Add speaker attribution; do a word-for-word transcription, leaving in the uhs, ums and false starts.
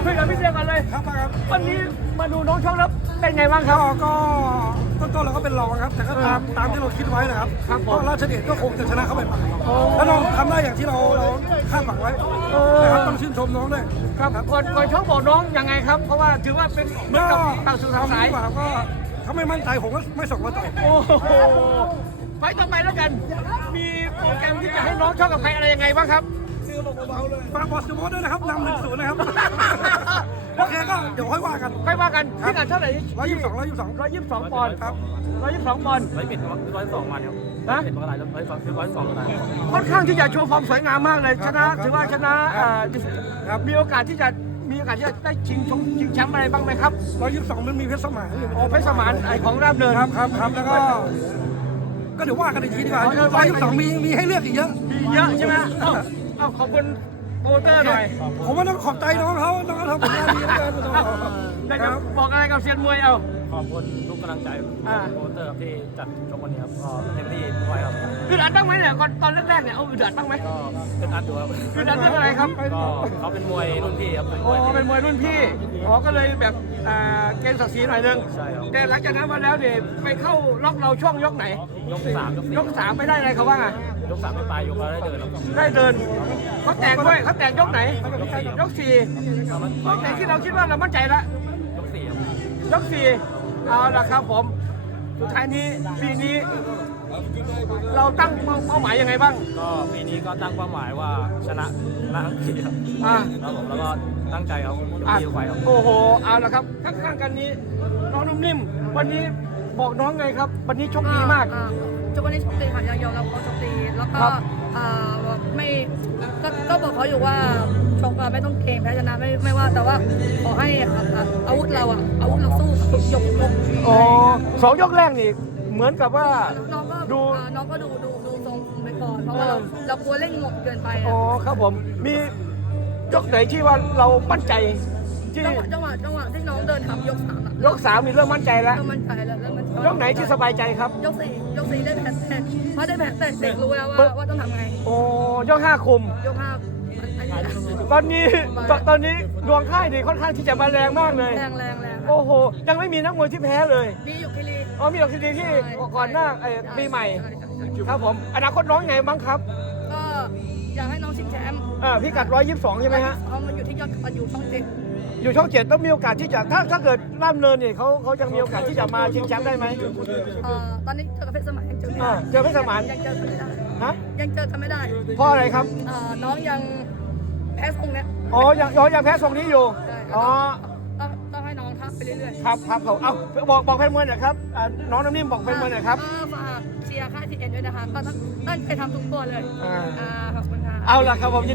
Speaker 1: คุยกับพี่เสียก่อนเลย
Speaker 2: ครับครับ
Speaker 1: วันนี้มาดูน้องชกแล้วเป็นไงบ้างครับ
Speaker 2: ก็ก็ต้นๆเราก็เป็นรองครับ แต่ก็ตามตามที่เราคิดไว้นะครับ
Speaker 1: ครับผม
Speaker 2: เพราะราชเดชก็คงจะชนะเข้าไปปะ
Speaker 1: โอ้
Speaker 2: แล้วน้องทำได้อย่างที่เราเราคาดหวังไว้
Speaker 1: เออ
Speaker 2: นะครับต้องชื่นชมน้องด้วย
Speaker 1: ครับก่อนก่อนชกบอกน้องยังไงครับ เพราะว่าถือว่าเป็นเหมือนกับต่างสื่อทางสาย
Speaker 2: ดีกว่าก็ถ้าไม่มั่นใจผมก็ไม่ส่งมาต่อย
Speaker 1: โอ้โหไฟต์ต่อไปแล้วกัน มีโปรแกรมที่จะให้น้องชกกับใครอะไรยังไงบ้างครับ
Speaker 2: ฝากบอสจูโมด้วยนะครับนำหนึ่งศูนย์นะครับ โอเคก็เดี๋ยวค่อยว่ากัน
Speaker 1: ไปว่ากันพิกัดเท่าไหร่
Speaker 2: ร้อยยี่สิบสองร้อยยี่สิบสอง
Speaker 1: ร้อยยี่สิบสองปอนด์
Speaker 2: ครับ
Speaker 1: ร้อยยี่สิบสองปอนด์
Speaker 3: ร้อยปิดร้อยสองวันครับ
Speaker 1: นะ
Speaker 3: ปิดมันก็ได้ร้อยสองร้อยสองก็ได้
Speaker 1: ค่อนข้างที่จะโชว์ฟอร์มสวยงามมากเลย ชนะถือว่าชนะเอ่อ
Speaker 2: ครับ
Speaker 1: มีโอกาสที่จะมีโอกาสที่จะได้ชิงชงชิงแชมป์อะไรบ้างไหมครับ
Speaker 2: ร้อยยี่สิบสองมันมีเพชรสมานอยู่
Speaker 1: โอเพชรสมานไอของราบเนิน
Speaker 2: ครับครับครับแล้วก็ ก็เดี๋ยวว่ากันอีกทีดีกว่า
Speaker 1: เอาเอา
Speaker 2: ร้อยยี่สิบสองมีมีให้เลือกอีกเยอะ
Speaker 1: มีเยอะใช่ไหมเอ้าเอ้าขอบคุณโปรโมเตอร์หน่อย
Speaker 2: ผมว่าต้องขอบใจน้องเขาน้องเขาทำผลงานดีเหลือเกิน
Speaker 1: ได้
Speaker 2: ค
Speaker 1: ครั
Speaker 2: รั
Speaker 1: บบ บอกอะไรกับเซียนมวยเอา
Speaker 3: ขอบคุณทุกกำลังใจ
Speaker 1: อ่า
Speaker 3: โปรโมเตอร์ครับที่จัดชมวันนี้ครับก็เต็มที่ไว้ครับ
Speaker 1: อึดอัดบ้างไหมเนี่ยก่อนตอนแรกๆเนี่ยเอาอึดอัดบ้างไหม
Speaker 3: ก็เป็นอัดดูครับ
Speaker 1: อึดอัดเรื่องอะไรครับ
Speaker 3: ก็เขาเป็นมวยรุ่นพี่ครับเป็นม
Speaker 1: โอ้
Speaker 3: วยที่
Speaker 1: เป็นมวยรุ่นพี่อ๋อก็เลยแบบอ่าเกณฑ์ศักดิ์ศรีหน่อยนึง
Speaker 3: ใช่ครับ
Speaker 1: แต่หลังจากนั้นมาแล้วเนี่ยไปเข้าล็อกเราช่วงยกไหน
Speaker 3: ยกสามยกสี่
Speaker 1: ยกสามไม่ได้อะไรเขาว่าไง
Speaker 3: ยกสามไม่ไปยกแล้วได้เดินครับ
Speaker 1: ได้เดินเขาแตกด้วยเขาแตกยกไหน ยกสี่ยกไหนที่เราคิดว่าเรามั่นใจละ
Speaker 3: ยกสี่ครับ
Speaker 1: ยกสี่เอาละครับผม สุดท้ายนี้ปีนี้ เราตั้งเป้าหมายยังไงบ้าง
Speaker 3: ก็ปีนี้ก็ตั้งเป้าหมายว่าชนะชนะทั้งทีครับ
Speaker 1: อ่า
Speaker 3: ครับผมแล้วก็ตั้งใจเอายก
Speaker 1: อ่ะ
Speaker 3: ที่ไว้ครับ
Speaker 1: โอ้โหเอาละครับข้างๆกันนี้น้องนุ่มนิ่มวันนี้บอกน้องไงครับ วันนี้โชคดีมาก
Speaker 4: อ่จุกวันนี้โชคดีค่ะยังยอมรับเขาโชคดีแล้วก็
Speaker 1: ครับ
Speaker 4: อ่าไม่ก็ก็บอกเขาอยู่ว่าชกอะไม่ต้องเกรงแพ้ชนะไม่ไม่ว่าแต่ว่าขอให้อ่ะอ่ะอาวุธเราอ่ะอาวุธเราสู้ยกยก
Speaker 1: อ๋อสองยกแรกนี่เหมือนกับว่า
Speaker 4: น้องก็
Speaker 1: ดู
Speaker 4: อ่าน้องก็ดูดูดูทรงไปก่อนเพราะว่าเราเรากลัวเร่งหมดเกินไป
Speaker 1: อ๋อ
Speaker 4: อะ
Speaker 1: ครับผมมียกไหนที่ว่าเรามั่นใจที่
Speaker 4: จังหวะจังหวะจังหวะที่น้องเดินทำยกสามอะ
Speaker 1: ยกสามนี่เริ่มมั่นใจแล้ว
Speaker 4: เริ่มมั่นใจแล้วเริ่มมั่นใจ
Speaker 1: ยกไหนที่สบายใจครับ
Speaker 4: ยกสี่ยกสี่ได้แผลแตกเพราะได้แผลแตกเด็กรู้แล้วว่าว่าต้องทำไง
Speaker 1: โอ้ยกห้าคุม
Speaker 4: ยกห้าอันนี้
Speaker 1: ตอนนี้ตตอนนี้ดวงค่ายนี่ค่อนข้างที่จะมาแรงมากเลย
Speaker 4: แรงแรงแรง
Speaker 1: โอ้โห ยังไม่มีนักมวยที่แพ้เลย
Speaker 4: มีอยู่แค่นี้
Speaker 1: อ๋อมีดอกทีดีที่ก่อนหน้าไอ้ปีใหม่ ครับผม อนาคตน้องไงบ้างครับ
Speaker 4: ก็อยากให้น้องชิงแชมป์
Speaker 1: อ่าพี่กัดร้อยยี่สิบสองใช่ไหมฮะ
Speaker 4: เขามาอยู่ที่ยอดมาอยู่ช่องเจ็ด
Speaker 1: อยู่ช่องเจ็ดต้องมีโอกาสที่จะถ้าถ้าเกิดล่ามเนินเนี่ยเขาเขายังมีโอกาสที่จะมาชิงแชมป์ได้ไหม
Speaker 4: เอ่อตอนนี้เจอกับเพชรสมัยยังเจอไม่
Speaker 1: อ่า
Speaker 4: ได้
Speaker 1: เจอเพชรสมาน
Speaker 4: ยังเจอกันไม่ได้
Speaker 1: ฮะ
Speaker 4: ยังเจอกันไม่ได้
Speaker 1: เพราะอะไรครับ
Speaker 4: เอ่อน้องยังแพ้ทรงเนี้ย
Speaker 1: อ๋อยังอ๋อยังแพ้ทรงนี้อยู่
Speaker 4: ใช่
Speaker 1: อ๋อ
Speaker 4: ต้องต้องให้น้องทักไปเรื่อยๆ
Speaker 1: ครับครับผมเอาบอกบอกแฟนมวยหน่อยครับอ่าน้องน้ำนิ่มบอกแฟนมวยหน่อยครับ
Speaker 4: ก็ฝากเชียร์ค่ายทีเอ็นด้วยนะคะก็ตั้งใจทำทุกตัวเลย
Speaker 1: อ่า
Speaker 4: อ่าขอบคุณค่ะ
Speaker 1: เอาล่ะครับผม